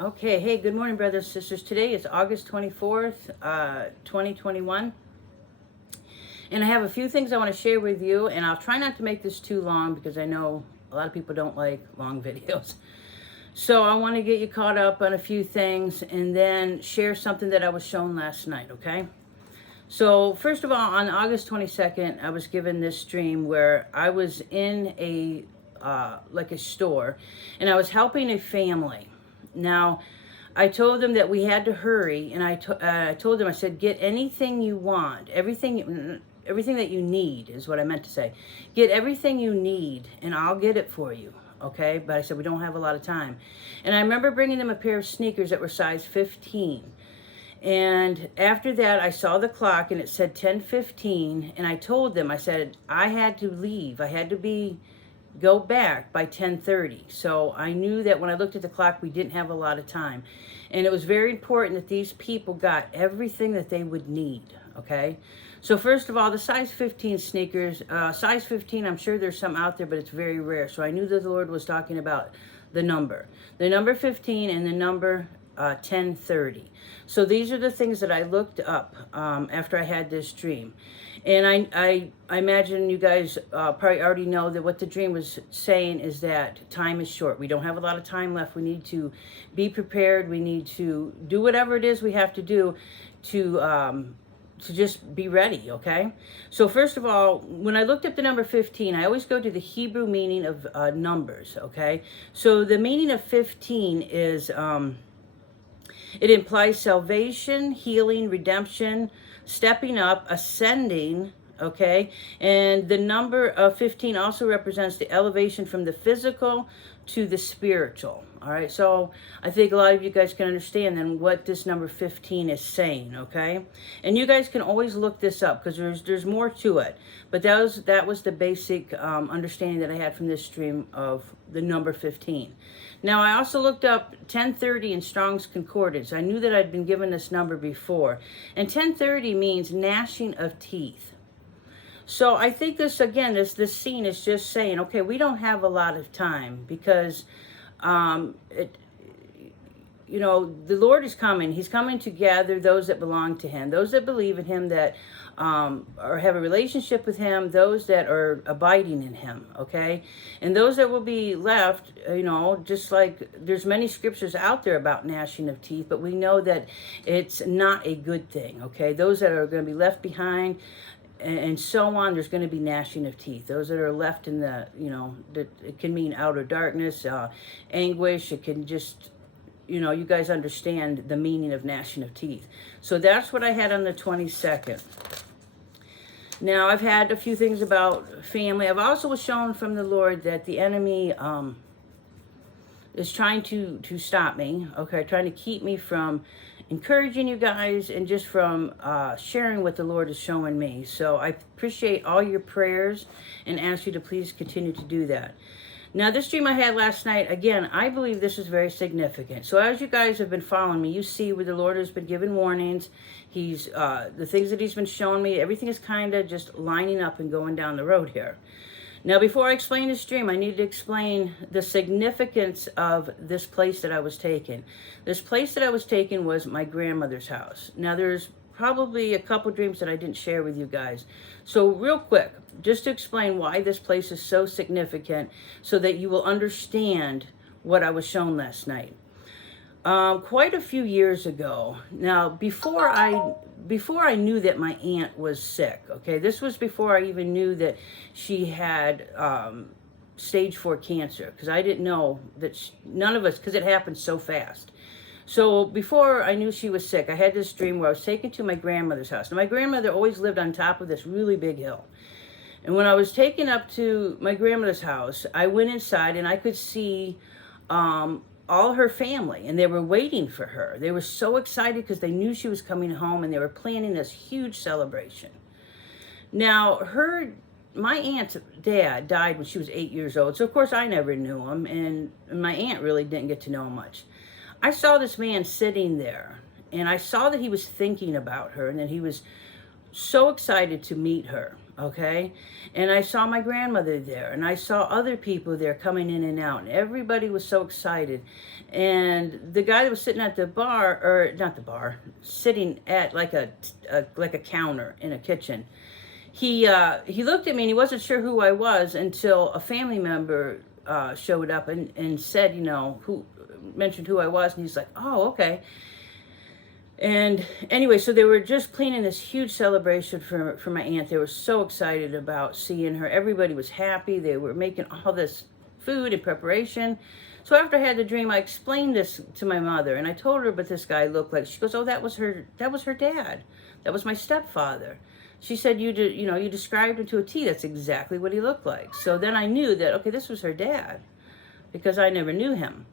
Okay, hey, good morning, brothers and sisters. Today is August 24th, 2021. And I have a few things I want to share with you, and I'll try not to make this too long because I know a lot of people don't like long videos. So I want to get you caught up on a few things and then share something that I was shown last night, okay? So first of all, on August 22nd, I was given this dream where I was in like a store, and I was helping a family. Now, I told them that we had to hurry, and I told them, I said, get anything you want, everything that you need is what I meant to say. Get everything you need, and I'll get it for you, okay? But I said, we don't have a lot of time. And I remember bringing them a pair of sneakers that were size 15. And after that, I saw the clock, and it said 10:15, and I told them, I said, I had to leave. I had to go back by 10:30. So I knew that when I looked at the clock, we didn't have a lot of time. And it was very important that these people got everything that they would need, okay? So first of all, the size 15 sneakers, size 15, I'm sure there's some out there, but it's very rare. So I knew that the Lord was talking about the number 15 and the number 10:30. So these are the things that I looked up after I had this dream. And I imagine you guys probably already know that what the dream was saying is that time is short. We don't have a lot of time left. We need to be prepared. We need to do whatever it is we have to do to just be ready, okay? So first of all, when I looked up the number 15, I always go to the Hebrew meaning of numbers, okay? So the meaning of 15 is... it implies salvation, healing, redemption, stepping up, ascending, okay? And the number of 15 also represents the elevation from the physical to the spiritual, all right? So I think a lot of you guys can understand then what this number 15 is saying, okay? And you guys can always look this up because there's more to it. But that was the basic understanding that I had from this stream of the number 15. Now, I also looked up 10:30 in Strong's Concordance. I knew that I'd been given this number before. And 10:30 means gnashing of teeth. So I think this, again, this scene is just saying, okay, we don't have a lot of time because, the Lord is coming. He's coming to gather those that belong to Him, those that believe in Him, that or have a relationship with Him, those that are abiding in Him, okay? And those that will be left, just like there's many scriptures out there about gnashing of teeth, but we know that it's not a good thing, okay? Those that are going to be left behind, and so on, there's going to be gnashing of teeth. Those that are left in it can mean outer darkness, anguish. It can just, you guys understand the meaning of gnashing of teeth. So that's what I had on the 22nd. Now, I've had a few things about family. I've also was shown from the Lord that the enemy is trying to stop me, okay, trying to keep me from encouraging you guys and just from sharing what the Lord is showing me. So I appreciate all your prayers and ask you to please continue to do that. Now, this dream I had last night, again, I believe this is very significant. So as you guys have been following me, you see where the Lord has been giving warnings. He's the things that He's been showing me, everything is kind of just lining up and going down the road here. Now, before I explain this dream, I need to explain the significance of this place that I was taken. This place that I was taken was my grandmother's house. Now, there's probably a couple dreams that I didn't share with you guys. So real quick, just to explain why this place is so significant so that you will understand what I was shown last night. Quite a few years ago, now before I knew that my aunt was sick, okay, this was before I even knew that she had stage 4 cancer, because I didn't know that none of us, because it happened so fast. So before I knew she was sick, I had this dream where I was taken to my grandmother's house. Now, my grandmother always lived on top of this really big hill. And when I was taken up to my grandmother's house, I went inside and I could see all her family, and they were waiting for her. They were so excited because they knew she was coming home, and they were planning this huge celebration. Now, my aunt's dad died when she was 8 years old, so of course I never knew him, and my aunt really didn't get to know him much. I saw this man sitting there, and I saw that he was thinking about her, and that he was so excited to meet her. okay? And I saw my grandmother there, and I saw other people there coming in and out, and everybody was so excited. And the guy that was sitting at the bar, or not the bar, sitting at like a counter in a kitchen, he looked at me and he wasn't sure who I was until a family member showed up and said, you know, who mentioned who I was, and he's like, oh, okay. And anyway, so they were just planning this huge celebration for my aunt. They were so excited about seeing her. Everybody was happy. They were making all this food and preparation. So after I had the dream, I explained this to my mother, and I told her what this guy looked like. She goes, "Oh, that was her dad. That was my stepfather." She said, you described him to a T. That's exactly what he looked like." So then I knew that, okay, this was her dad, because I never knew him.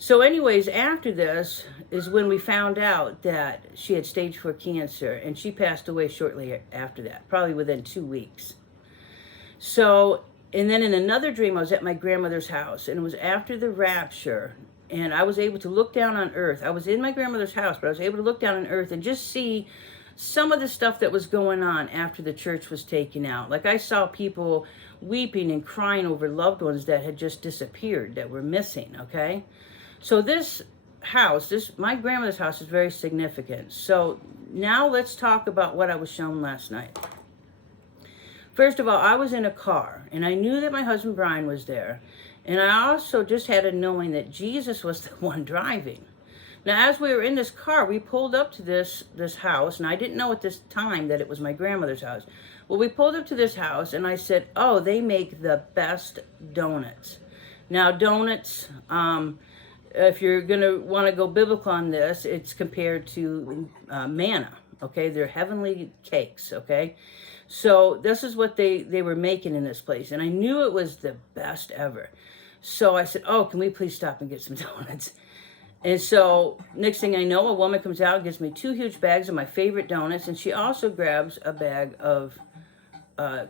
So anyways, after this is when we found out that she had stage 4 cancer, and she passed away shortly after that, probably within 2 weeks. So, and then in another dream, I was at my grandmother's house, and it was after the rapture, and I was able to look down on earth. I was in my grandmother's house, but I was able to look down on earth and just see some of the stuff that was going on after the church was taken out. Like, I saw people weeping and crying over loved ones that had just disappeared, that were missing, okay? So this house, my grandmother's house, is very significant. So now let's talk about what I was shown last night. First of all, I was in a car, and I knew that my husband Brian was there. And I also just had a knowing that Jesus was the one driving. Now, as we were in this car, we pulled up to this house, and I didn't know at this time that it was my grandmother's house. Well, we pulled up to this house, and I said, oh, they make the best donuts. Now, donuts, if you're going to want to go biblical on this, it's compared to manna, okay? They're heavenly cakes, okay? So this is what they were making in this place, and I knew it was the best ever. So I said, oh, can we please stop and get some donuts? And so next thing I know, a woman comes out and gives me 2 huge bags of my favorite donuts, and she also grabs a bag of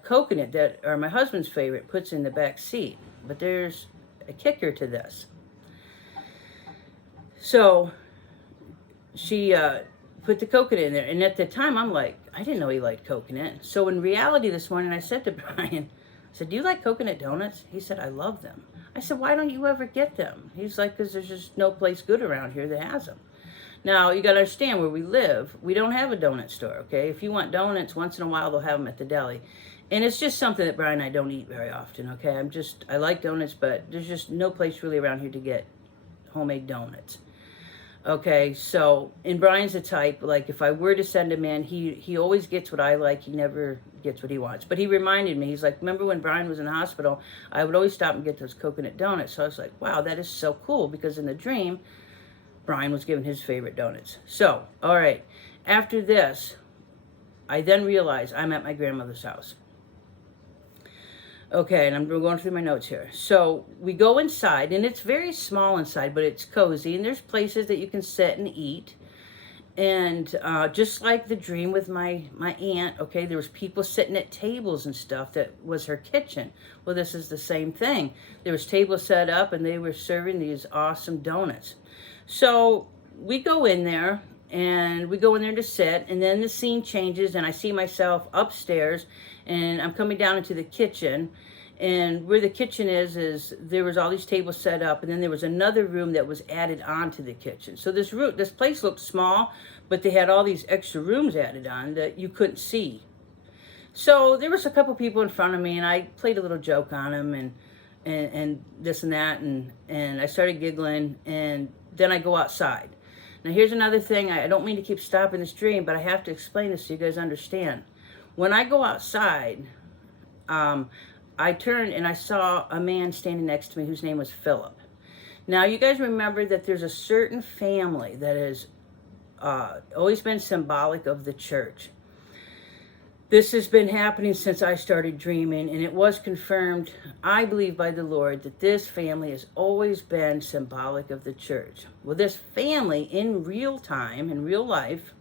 coconut that are my husband's favorite, puts in the back seat. But there's a kicker to this. So she put the coconut in there, and at the time I'm like, I didn't know he liked coconut. So in reality this morning, I said to Brian, I said, do you like coconut donuts? He said, I love them. I said, why don't you ever get them? He's like, because there's just no place good around here that has them. Now, you got to understand, where we live, we don't have a donut store, okay? If you want donuts, once in a while they'll have them at the deli. And it's just something that Brian and I don't eat very often, okay? I like donuts, but there's just no place really around here to get homemade donuts. Okay, so, and Brian's the type, like, if I were to send him in, he always gets what I like. He never gets what he wants. But he reminded me, he's like, remember when Brian was in the hospital, I would always stop and get those coconut donuts. So I was like, wow, that is so cool, because in the dream, Brian was given his favorite donuts. So, all right, after this, I then realized I'm at my grandmother's house. Okay, and I'm going through my notes here. So we go inside, and it's very small inside, but it's cozy, and there's places that you can sit and eat. And just like the dream with my aunt, okay, there was people sitting at tables and stuff that was her kitchen. Well, this is the same thing. There was tables set up, and they were serving these awesome donuts. So we go in there, and we go in there to sit, and then the scene changes, and I see myself upstairs, and I'm coming down into the kitchen, and where the kitchen is there was all these tables set up, and then there was another room that was added on to the kitchen. So this place looked small, but they had all these extra rooms added on that you couldn't see. So there was a couple people in front of me, and I played a little joke on them, and this and that, and I started giggling, and then I go outside. Now here's another thing, I don't mean to keep stopping this dream, but I have to explain this so you guys understand. When I go outside, I turned and I saw a man standing next to me whose name was Philip. Now, you guys remember that there's a certain family that has always been symbolic of the church. This has been happening since I started dreaming, and it was confirmed, I believe, by the Lord, that this family has always been symbolic of the church. Well, this family, in real time, in real life,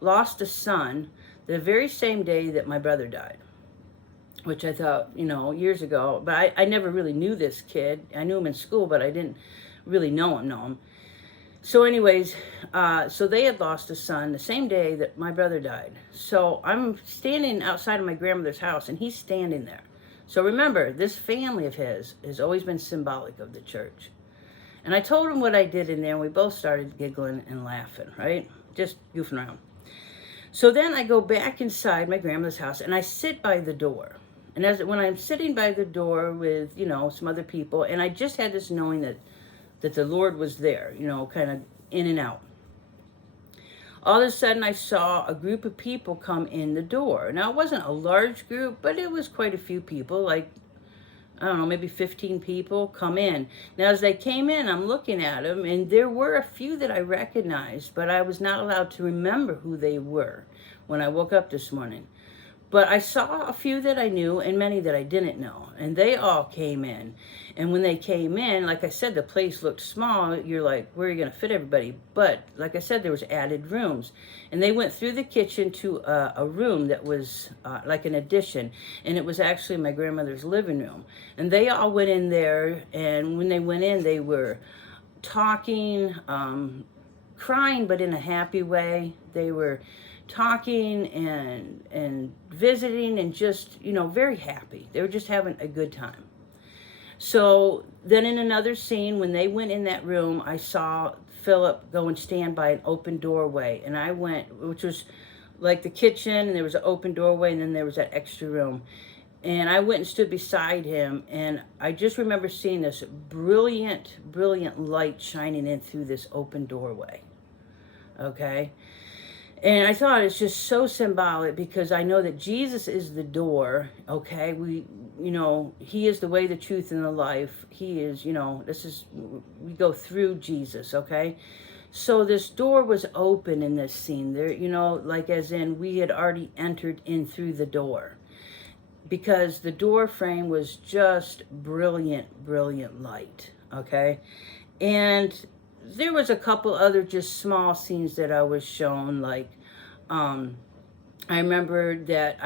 lost a son the very same day that my brother died, which I thought, years ago. But I never really knew this kid. I knew him in school, but I didn't really know him. So anyways, so they had lost a son the same day that my brother died. So I'm standing outside of my grandmother's house, and he's standing there. So remember, this family of his has always been symbolic of the church. And I told him what I did in there, and we both started giggling and laughing, right? Just goofing around. So then I go back inside my grandmother's house, and I sit by the door. And when I'm sitting by the door with, some other people, and I just had this knowing that the Lord was there, kind of in and out. All of a sudden, I saw a group of people come in the door. Now, it wasn't a large group, but it was quite a few people, like, I don't know, maybe 15 people come in. Now, as they came in, I'm looking at them, and there were a few that I recognized, but I was not allowed to remember who they were when I woke up this morning. But I saw a few that I knew and many that I didn't know. And they all came in. And when they came in, like I said, the place looked small. You're like, where are you going to fit everybody? But like I said, there was added rooms. And they went through the kitchen to a room that was like an addition. And it was actually my grandmother's living room. And they all went in there. And when they went in, they were talking, crying, but in a happy way. They were talking and visiting and just, very happy. They were just having a good time. So then in another scene, when they went in that room, I saw Philip go and stand by an open doorway. And I went, which was like the kitchen, and there was an open doorway, and then there was that extra room. And I went and stood beside him, and I just remember seeing this brilliant, brilliant light shining in through this open doorway. Okay? And I thought it's just so symbolic, because I know that Jesus is the door, okay? He is the way, the truth, and the life. He is, we go through Jesus, okay? So this door was open in this scene. There, like as in we had already entered in through the door. Because the door frame was just brilliant, brilliant light, okay? And there was a couple other just small scenes that I was shown, like, I remember that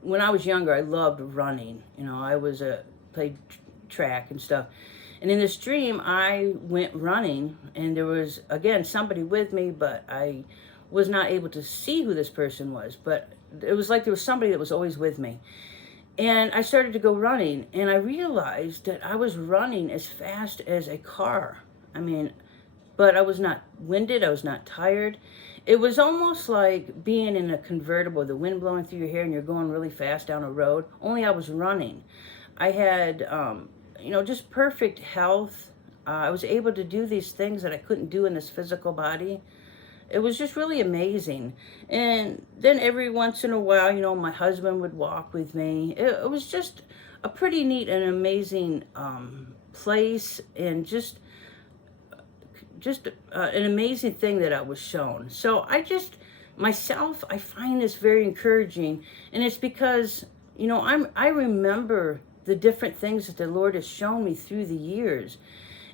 when I was younger, I loved running. I played track and stuff. And in this dream, I went running, and there was, again, somebody with me, but I was not able to see who this person was. But it was like there was somebody that was always with me. And I started to go running, and I realized that I was running as fast as a car. But I was not winded, I was not tired. It was almost like being in a convertible, the wind blowing through your hair, and you're going really fast down a road, only I was running. I had, just perfect health. I was able to do these things that I couldn't do in this physical body. It was just really amazing. And then every once in a while, my husband would walk with me. It was just a pretty neat and amazing place, and just an amazing thing that I was shown. So I find this very encouraging, and it's because, I remember the different things that the Lord has shown me through the years.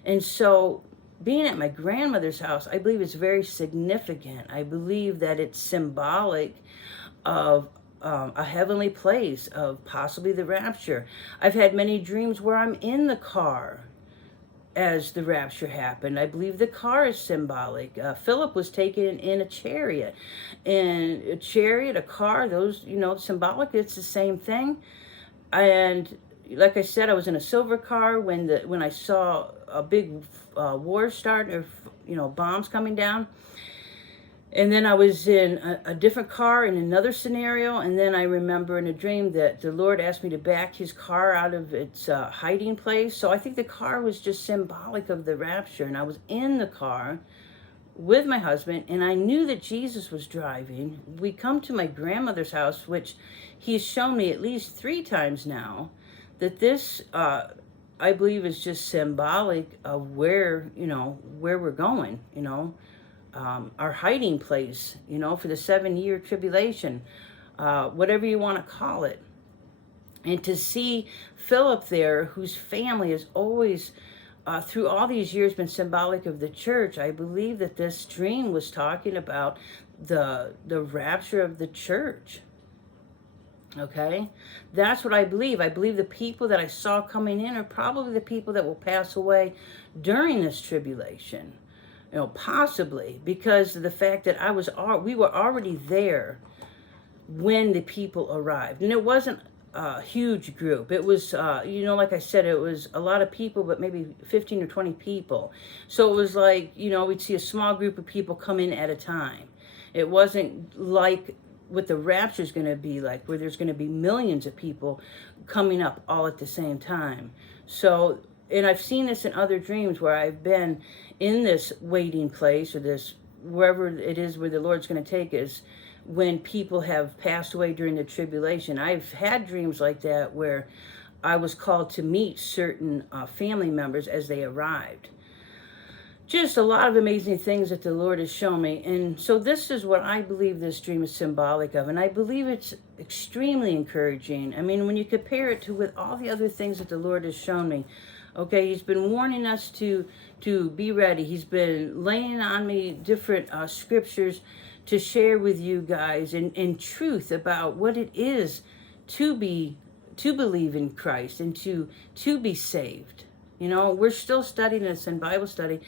And so being at my grandmother's house, I believe is very significant. I believe that it's symbolic of a heavenly place, of possibly the rapture. I've had many dreams where I'm in the car as the rapture happened. I believe the car is symbolic. Philip was taken in a chariot. And a chariot, a car, those, symbolic, it's the same thing. And like I said, I was in a silver car when I saw a big war start, or, bombs coming down. And then I was in a different car in another scenario. And then I remember in a dream that the Lord asked me to back his car out of its hiding place. So I think the car was just symbolic of the rapture. And I was in the car with my husband, and I knew that Jesus was driving. We come to my grandmother's house, which he's shown me at least 3 times now, that this, I believe, is just symbolic of where we're going, our hiding place, for the 7-year tribulation, whatever you want to call it. And to see Philip there, whose family has always, through all these years, been symbolic of the church, I believe that this dream was talking about the rapture of the church. Okay? That's what I believe. I believe the people that I saw coming in are probably the people that will pass away during this tribulation. Possibly because of the fact that we were already there when the people arrived. And it wasn't a huge group. It was, like I said, it was a lot of people, but maybe 15 or 20 people. So it was like, we'd see a small group of people come in at a time. It wasn't like what the rapture is going to be like, where there's going to be millions of people coming up all at the same time. So, and I've seen this in other dreams where I've been in this waiting place, or this, wherever it is where the Lord's going to take us, when people have passed away during the tribulation. I've had dreams like that where I was called to meet certain family members as they arrived. Just a lot of amazing things that the Lord has shown me. And so this is what I believe this dream is symbolic of. And I believe it's extremely encouraging. I mean, when you compare it to with all the other things that the Lord has shown me, okay, he's been warning us to be ready. He's been laying on me different scriptures to share with you guys in truth about what it is to believe in Christ and to be saved. We're still studying this in Bible study.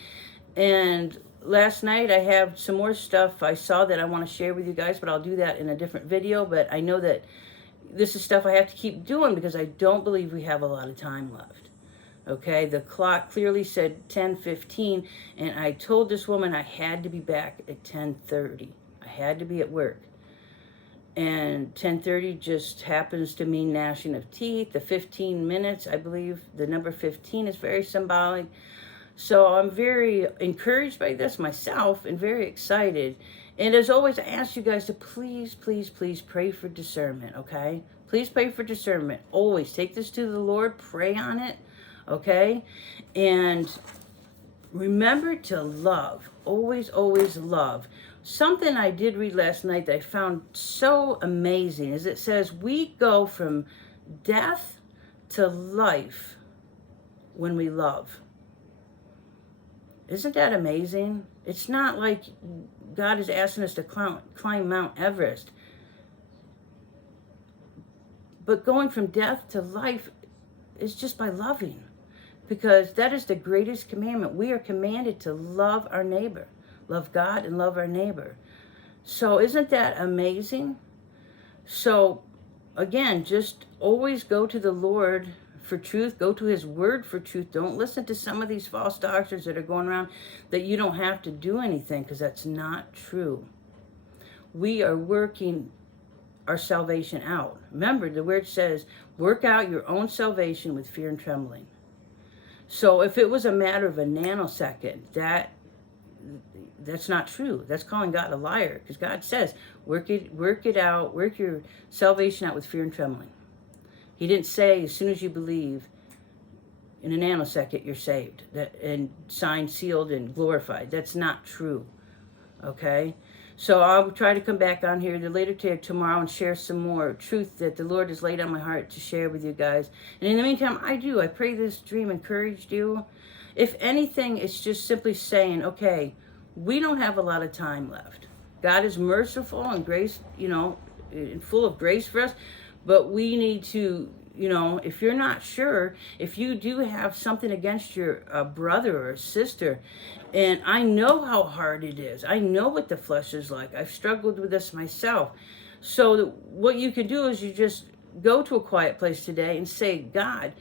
And last night I have some more stuff I saw that I want to share with you guys, but I'll do that in a different video. But I know that this is stuff I have to keep doing because I don't believe we have a lot of time left. Okay, the clock clearly said 10:15, and I told this woman I had to be back at 10:30. I had to be at work. And 10:30 just happens to mean gnashing of teeth. The 15 minutes, I believe the number 15 is very symbolic. So I'm very encouraged by this myself and very excited. And as always, I ask you guys to please, please, please pray for discernment, okay? Please pray for discernment. Always take this to the Lord, pray on it, okay? And remember to love. Always, always love. Something I did read last night that I found so amazing is it says we go from death to life when we love. Isn't that amazing? It's not like God is asking us to climb Mount Everest. But going from death to life is just by loving. Because that is the greatest commandment. We are commanded to love our neighbor. Love God and love our neighbor. So isn't that amazing? So again, just always go to the Lord for truth. Go to his word for truth. Don't listen to some of these false doctrines that are going around that you don't have to do anything, because that's not true. We are working our salvation out. Remember, the word says, work out your own salvation with fear and trembling. So if it was a matter of a nanosecond, that's not true. That's calling God a liar, because God says, work it out, work your salvation out with fear and trembling. He didn't say as soon as you believe, in a nanosecond, you're saved, and signed, sealed, and glorified. That's not true, okay? So I'll try to come back on here later tomorrow and share some more truth that the Lord has laid on my heart to share with you guys. And in the meantime, I pray this dream encouraged you. If anything, it's just simply saying, okay, we don't have a lot of time left. God is merciful and grace, and full of grace for us. But we need to, if you're not sure, if you do have something against your brother or sister, and I know how hard it is. I know what the flesh is like. I've struggled with this myself. So what you can do is you just go to a quiet place today and say, God,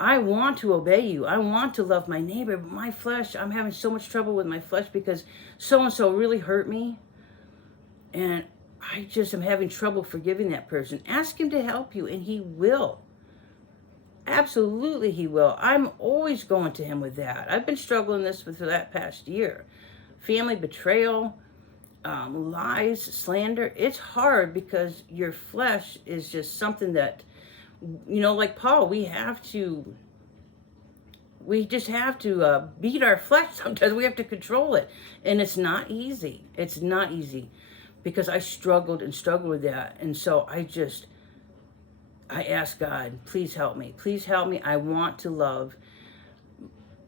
I want to obey you. I want to love my neighbor, but my flesh, I'm having so much trouble with my flesh because so-and-so really hurt me. And I just am having trouble forgiving that person. Ask him to help you, and he will. Absolutely he will. I'm always going to him with that. I've been struggling for that past year. Family betrayal, lies, slander. It's hard because your flesh is just something that, like Paul, we just have to beat our flesh sometimes. We have to control it. And it's not easy. It's not easy. Because I struggled with that. And so I asked God, please help me. Please help me. I want to love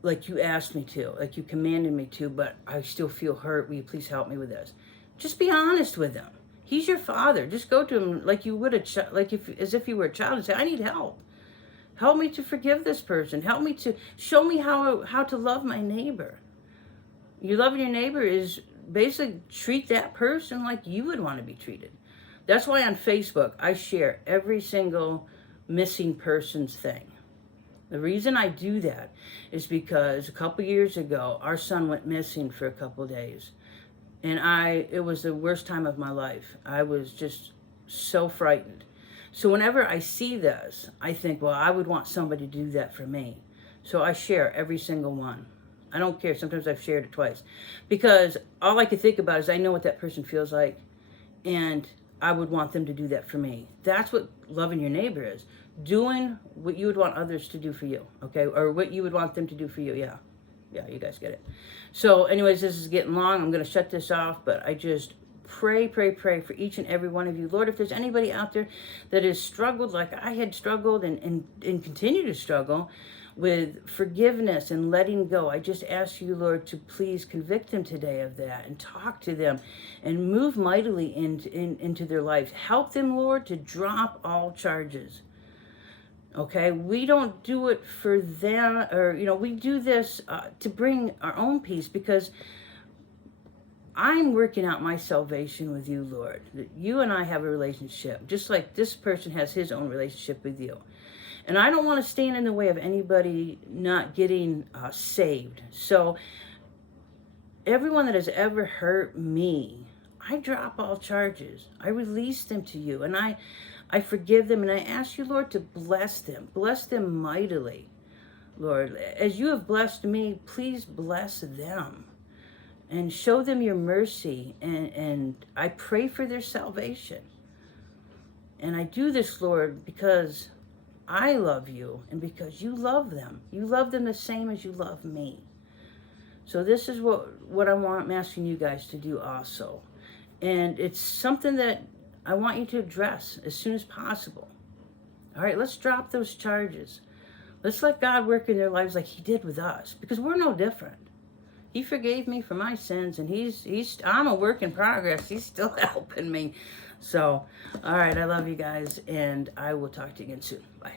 like you asked me to, like you commanded me to, but I still feel hurt. Will you please help me with this? Just be honest with him. He's your father. Just go to him like you would as if you were a child and say, I need help. Help me to forgive this person. Help me to show me how to love my neighbor. You loving your neighbor is basically treat that person like you would want to be treated. That's why on Facebook, I share every single missing persons thing. The reason I do that is because a couple years ago, our son went missing for a couple days. And it was the worst time of my life. I was just so frightened. So whenever I see this, I think, well, I would want somebody to do that for me. So I share every single one. I don't care. Sometimes I've shared it twice. Because all I can think about is I know what that person feels like. And I would want them to do that for me. That's what loving your neighbor is. Doing what you would want others to do for you, okay? Or what you would want them to do for you, yeah. Yeah, you guys get it. So anyways, this is getting long. I'm going to shut this off, but I just pray for each and every one of you. Lord, if there's anybody out there that has struggled like I had struggled and continue to struggle with forgiveness and letting go, I just ask you, Lord, to please convict them today of that and talk to them and move mightily into their lives. Help them, Lord, to drop all charges. Okay, we don't do it for them, or, we do this to bring our own peace, because I'm working out my salvation with you, Lord. That you and I have a relationship, just like this person has his own relationship with you. And I don't want to stand in the way of anybody not getting saved. So everyone that has ever hurt me, I drop all charges. I release them to you. And I forgive them. And I ask you, Lord, to bless them. Bless them mightily. Lord, as you have blessed me, please bless them. And show them your mercy. And I pray for their salvation. And I do this, Lord, because I love you, and because you love them. You love them the same as you love me. So this is what I'm asking you guys to do also. And it's something that I want you to address as soon as possible. All right, let's drop those charges. Let's let God work in their lives like he did with us, because we're no different. He forgave me for my sins, and I'm a work in progress. He's still helping me. So, all right, I love you guys, and I will talk to you again soon. Bye.